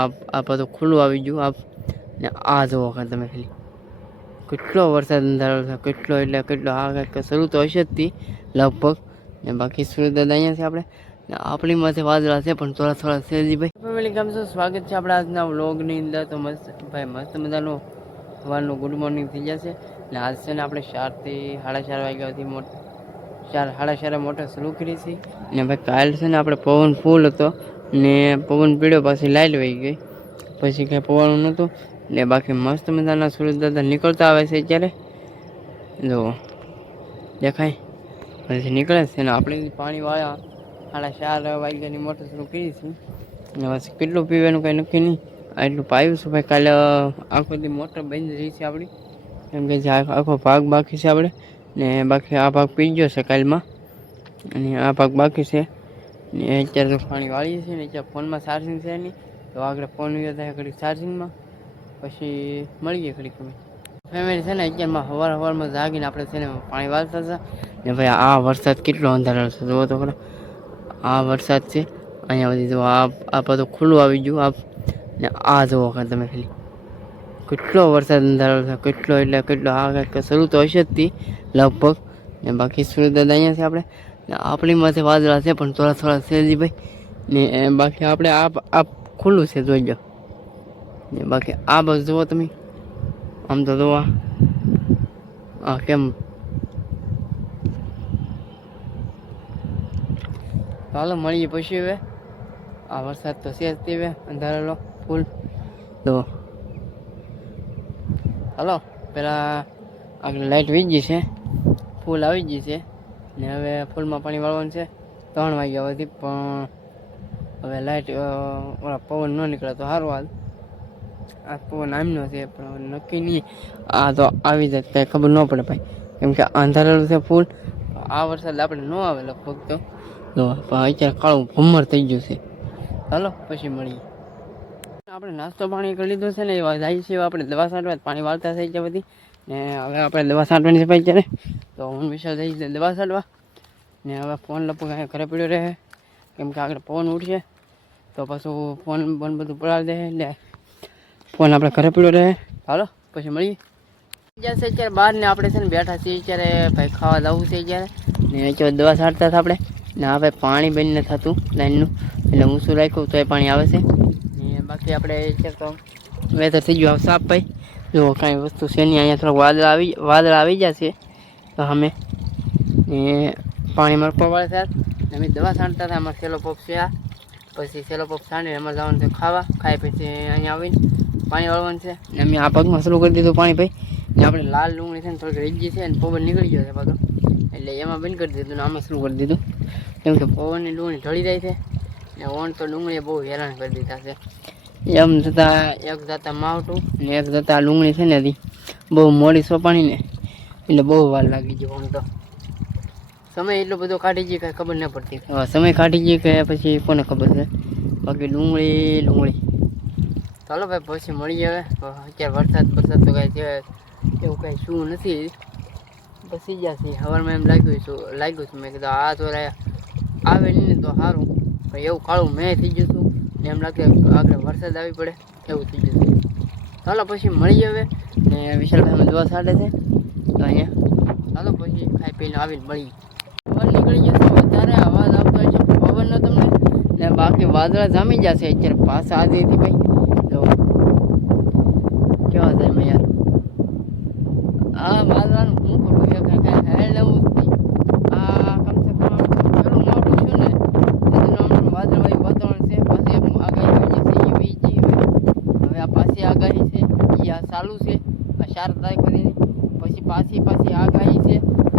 આ બધું ખુલ્લું આવી ગયું ને આ જુઓ કાંઈ તમે ખાલી કેટલો વરસાદ અંધારો છે, કેટલો એટલે કેટલો આ કંઈક શરૂ તો હશે જ તી લગભગ ને બાકી સુરત દાદા અહીંયા છે આપણે ને આપણી માથે વાદળા છે પણ થોડા થોડા છે ભાઈ ફેમિલી કેમ છો, સ્વાગત છે આપણા આજના વ્લોગની અંદર. તો મસ્ત ભાઈ મસ્ત મજાનું સવારનું ગુડ મોર્નિંગ થઈ જશે ને આજ છે ને આપણે 4 થી 4:30 વાગ્યાથી 4:30 મોટર શરૂ કરી છે ને ભાઈ કાલ છે ને આપણે પવન ફૂલ હતો ને પવન પીડ્યો પાછી લાઈટ વહી ગઈ પછી કંઈ પવન નહોતું ને બાકી મસ્ત મજાના સુરત દાદા નીકળતા આવે છે અત્યારે જો દેખાય પછી નીકળે છે ને આપણે પાણી વાળા 4:30 વાગ્યાની મોટર શરૂ કરી છે ને બસ કેટલું પીવાનું કંઈ નક્કી નહીં. એટલું પાયું છું ભાઈ. કાલે આખો દી મોટર બંધ રહી છે આપણી કેમ કે જે આખો ભાગ બાકી છે આપણે ને બાકી આ ભાગ પી ગયો છે કાલમાં અને આ ભાગ બાકી છે ને અત્યારે તો પાણી વાળીએ છીએ ને અત્યારે ફોનમાં ચાર્જિંગ છે નહીં તો આગળ ફોન વ્યવ થાય ઘડીક ચાર્જિંગમાં પછી મળીએ ઘડીક અમે ફેમિલી છે ને અત્યારમાં સવારમાં જાગીને આપણે છે ને પાણી વાળતા હતા ને ભાઈ આ વરસાદ કેટલો અંધારો છે જુઓ તો ખરો. આ વરસાદ છે અહીંયા બધી જો આ બધું ખુલ્લું આવી ગયું ને આ જુઓ કાંઈ તમે ખાલી કેટલો વરસાદ અંધારો છે, કેટલો એટલે કેટલો આ કંઈક શરૂ તો હશે જ તી લગભગ ને બાકી સુરત દાદા અહીંયા છે આપણે ને આપણી માથે વાદળા છે પણ થોડા થોડા છે ભાઈ ને બાકી આપણે આ ખુલ્લું છે જોઈ લો ને બાકી આ બસ જુઓ તમે આમ તો જુઓ આ કેમ ચાલો મળીએ પછી હવે. આ વરસાદ તો છે જ તે હવે અંધારેલો ફૂલ તો હાલો પેલા આગળ લાઇટ વીજ ગઈ છે, ફૂલ આવી ગઈ છે ને હવે ફૂલમાં પાણી વાળવાનું છે 3 વાગ્યા સુધી પણ હવે લાઇટ ઓલા પવન ન નીકળે તો સારું. હાલ આ પવન આમનો છે પણ નક્કી નહીં આ તો આવી જાય કંઈ ખબર ન પડે ભાઈ કેમ કે અંધારેલું છે ફૂલ. આ વરસાદ આપણે ન આવે લગભગ તો પણ અત્યારે કાળું ભમર થઈ ગયું છે. ચાલો પછી મળીએ. આપણે નાસ્તો પાણી કરી લીધો છે ને એવા જાય છે આપણે દવા છાંટવા પાણી વાળતા થઈ ગયા બધી ને હવે આપણે દવા છાંટવાની છે ભાઈ અત્યારે તો હું વિશાળ જઈશ દવા છાંટવા ને હવે ફોન લગભગ અહીંયા ઘરે પડ્યો રહે કેમ કે આગળ પવન ઉઠશે તો પાછું ફોન બધું પડાવી દે એટલે ફોન આપણે ઘરે પડ્યો રહે. ચાલો પછી મળીએ. જશે અત્યારે બહાર ને આપણે છે ને બેઠા છીએ અત્યારે ભાઈ ખાવા જવું છે અત્યારે ને અત્યારે દવા છાંટતા હતા આપણે ને હવે પાણી બંધ નથી થતું લાઈનનું એટલે હું શું રાખ્યું તો એ પાણી આવે છે ને બાકી આપણે અત્યારે તો વેધર થઈ ગયું સાફ ભાઈ જો કાંઈ વસ્તુ છે નહીં. અહીંયા થોડાક વાદળ આવી જશે તો અમે ને પાણી મરકવા વાળે થાય ને અમે દવા છાંટતા હતા. અમારે સેલો પોપ છે આ પછી સેલો પોપ છાંટીને અમારે જવાનું છે ખાવા ખાઈ પછી અહીંયા આવીને પાણી વાળવાનું છે ને અમે આ પગમાં શરૂ કરી દીધું પાણી ભાઈ ને આપણે લાલ ડુંગળી છે ને થોડીક રહી ગઈ છે અને પવન નીકળી ગયો છે બધો એટલે એમાં બંધ કરી દીધું ને આમાં શરૂ કરી દીધું કેમ કે પવનની ડુંગળી ઢળી જાય છે ને ઓણ તો ડુંગળીએ બહુ હેરાન કરી દીધા છે. એમ જતાં એક જતા માવટું ને એક જતા ડુંગળી છે ને હતી બહુ મોડી સોંપાણી ને એટલે બહુ વાર લાગી ગઈ. ઓણ તો સમય એટલો બધો કાઢી ગઈ કાંઈ ખબર ન પડતી. સમય કાઢી ગઈ કે પછી કોને ખબર છે બાકી ડુંગળી. ચાલો ભાઈ પછી મળીએ હવે. અત્યારે વરસાદ તો કાંઈ એવું કાંઈ શું નથી પછી જશે. સવારમાં એમ લાગ્યું છું મેં કીધું આ તો આવે નહીં ને તો સારું પણ એવું કાળું મેં થઈ ગયું હતું ને એમ લાગે આગળ વરસાદ આવી પડે એવું થઈ ગયું હતું. ચાલો પછી મળીએ હવે ને વિશાલભાઈ અમે દવા છાંટે છે તો અહીંયા ચાલો પછી ખાઈ પીને આવીને મળીએ. પવન નીકળી જશે વધારે અવાજ આવતો હોય છે પવનનો તમને ને બાકી વાદળા જામી જશે અત્યારે પાછા આજેથી ભાઈ તો કેવા થાય મેં યાર આ વાદળાનું શું કરું કાંઈ હેલ લેવું આ કમસે કમ પેલું મોટું છું ને એનું વાદળવાળું વાતાવરણ છે. પાછી આગાહી આવી જશે હવે આ પાછી આગાહી છે એ આ ચાલુ છે આ 4 તારીખ સુધીની પછી પાછી આગાહી છે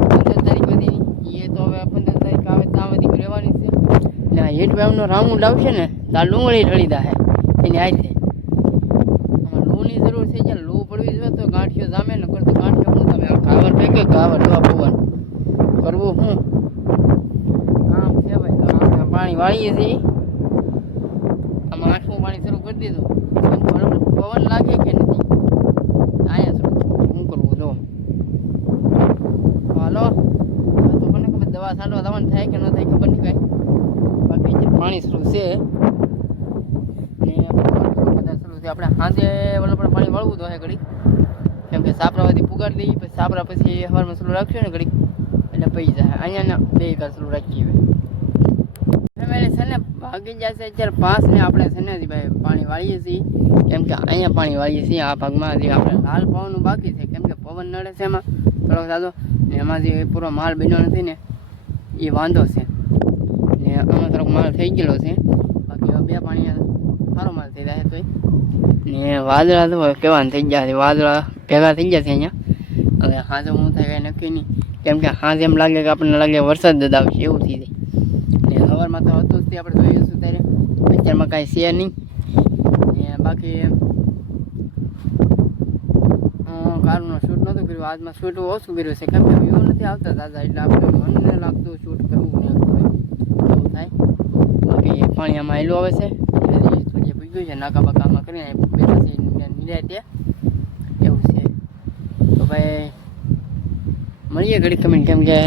15 તારીખ સુધીની એ તો હવે 15 તારીખ આવે ત્યાં સુધી રહેવાની છે ને આ હીટ વેવનો રાઉન્ડ આવશે ને તો આ ડુંગળી ઢળી દાહે એની હાથે આમાં લૂની જરૂર છે. જ્યાં લૂ પડવી જોઈએ તો ગાંઠિયો જામે ને કરતો ગાંઠિયો શું તમે કાવર ફેંકે કાવર દવા પવન કરવું શું આમ છે ભાઈ. તો આપણે પાણી વાળીએ છીએ આમાં 8મું પાણી શરૂ કરી દીધું પવન લાગે કે નથી અહીંયા શું કરવું જો હાલો તો મને ખબર દવા છાંટવા દવાનું થાય કે ન થાય ખબર નહીં કાંઈ બાકી પાણી શરૂ છે ને પછી આપણે સાંજે ઓલા પણ પાણી વાળવું તો હે ઘડી, કેમ કે સાપરામાંથી પુગાડી દઈએ, પછી સાપરા પછી સવારમાં સ્લો રાખશું ને ઘડી એટલે પી જાય. અહીંયા બે કાર સ્લો રાખીએ હવે ફેમિલી છે ને ભાગી જશે અત્યારે 5 ને આપણે છે ને ભાઈ પાણી વાળીએ છીએ, કેમ કે અહીંયા પાણી વાળીએ છીએ આ ભાગમાં જે આપણે લાલ પવનનું બાકી છે, કેમ કે પવન નડે છે એમાં થોડોક સાદો ને એમાં જે પૂરો માલ બન્યો નથી ને એ વાંધો છે ને આમાં થોડોક માલ થઈ ગયેલો છે, બાકી હવે 2 પાણી સારો માલ થઈ જાય તો ને વાદળા તો કેવા થઈ ગયા છે, વાદળા ભેગા થઈ ગયા છે અહીંયા. હવે હાજે હું થાય કાંઈ નક્કી નહીં, કેમ કે હાજે એમ લાગે કે આપણને લાગે વરસાદ જ આવશે એવું થઈ જાય ને સવારમાં તો હતું જ તે આપણે જોઈ જશું ત્યારે, અત્યારમાં કાંઈ છે નહીં ને બાકી કારનું શૂટ નહોતું કર્યું, આજમાં શૂટ ઓછું કર્યું છે, કેમ કે વ્યૂ નથી આવતા દાદા એટલે આપણે મનને લાગતું શૂટ કરવું ને એવું થાય. બાકી પાણી આમાં આવેલું આવે છે, થોડી પૂગ્યું છે નાકા બાકામાં કરીને બેઠા છે નિરાતે એવું છે. તો ભાઈ મળીએ ઘડી કમીને, કેમ કે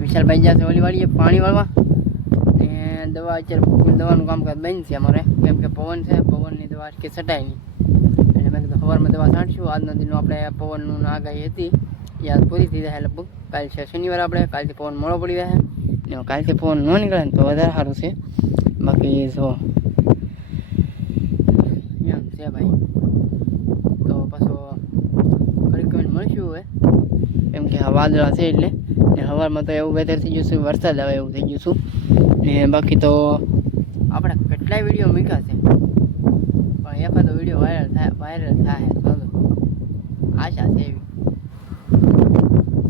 વિશાલભાઈ જશે ઓલી વાળીએ પાણી વાળવા ને દવા અત્યારે દવાનું કામકાજ બંધ છે અમારે, કેમ કે પવન છે, પવનની દવા કે છટાય નહીં એટલે મેં કીધું સવારમાં દવા છાંટશું. આજના દિનનું આપણે પવનનું આગાહી હતી યાદ પૂરી થઈ જાય લગભગ, કાલ છે શનિવાર, આપણે કાલથી પવન મોડો પડી જાય ને કાલથી પવન ન નીકળે ને તો વધારે સારું છે. બાકી જો એમ છે ભાઈ, તો પાછું ઘડી કમીને મળશું હવે, કેમ કે વાદળા છે એટલે ને સવારમાં તો એવું વેધર થઈ ગયું છે, વરસાદ આવે એવું થઈ ગયું છું ને બાકી તો આપણે કેટલાય વિડીયો મૂક્યા છે પણ એકાદો વિડીયો વાયરલ થાય આશા છે એવી,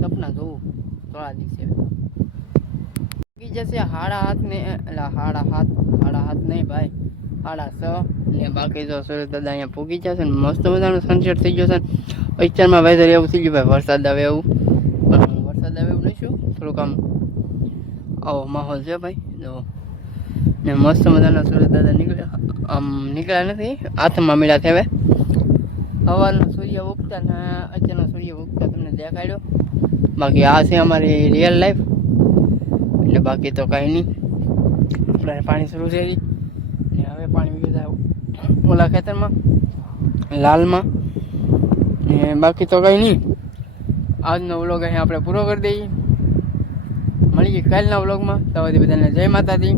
સપના જોવું થોડા દિવસે જશે 7:30 ને એટલે 7:30 નહીં ભાઈ 6:30 ને બાકી તો સુરત દાદા અહીંયા પૂગી જશે ને મસ્ત મજાનું સનસેટ થઈ જશે. અત્યારમાં વેધર એવું થઈ ગયું ભાઈ વરસાદ આવે એવું, પણ વરસાદ આવે એવું નહીં, શું થોડુંક આવો માહોલ છે ભાઈ જો ને મસ્ત મજાના સુરત દાદા નીકળ્યા નથી, હાથમાં મળ્યા છે હવે. સવારનો સૂર્ય ઉગતા ને અત્યારનો સૂર્ય ઉગતા તમને દેખાડ્યો. બાકી આ છે અમારી રિયલ લાઈફ, એટલે બાકી તો કાંઈ નહીં. આપણે પાણી શરૂ થઈ ગઈ ને હવે પાણી વીગી જાય ઓલા ખેતરમાં લાલમાં ને બાકી તો કંઈ નહીં. આજનો વ્લોગ અહીં આપણે પૂરો કરી દઈએ, મળીએ કાલના વ્લોગમાં. તો બધાને જય માતાજી.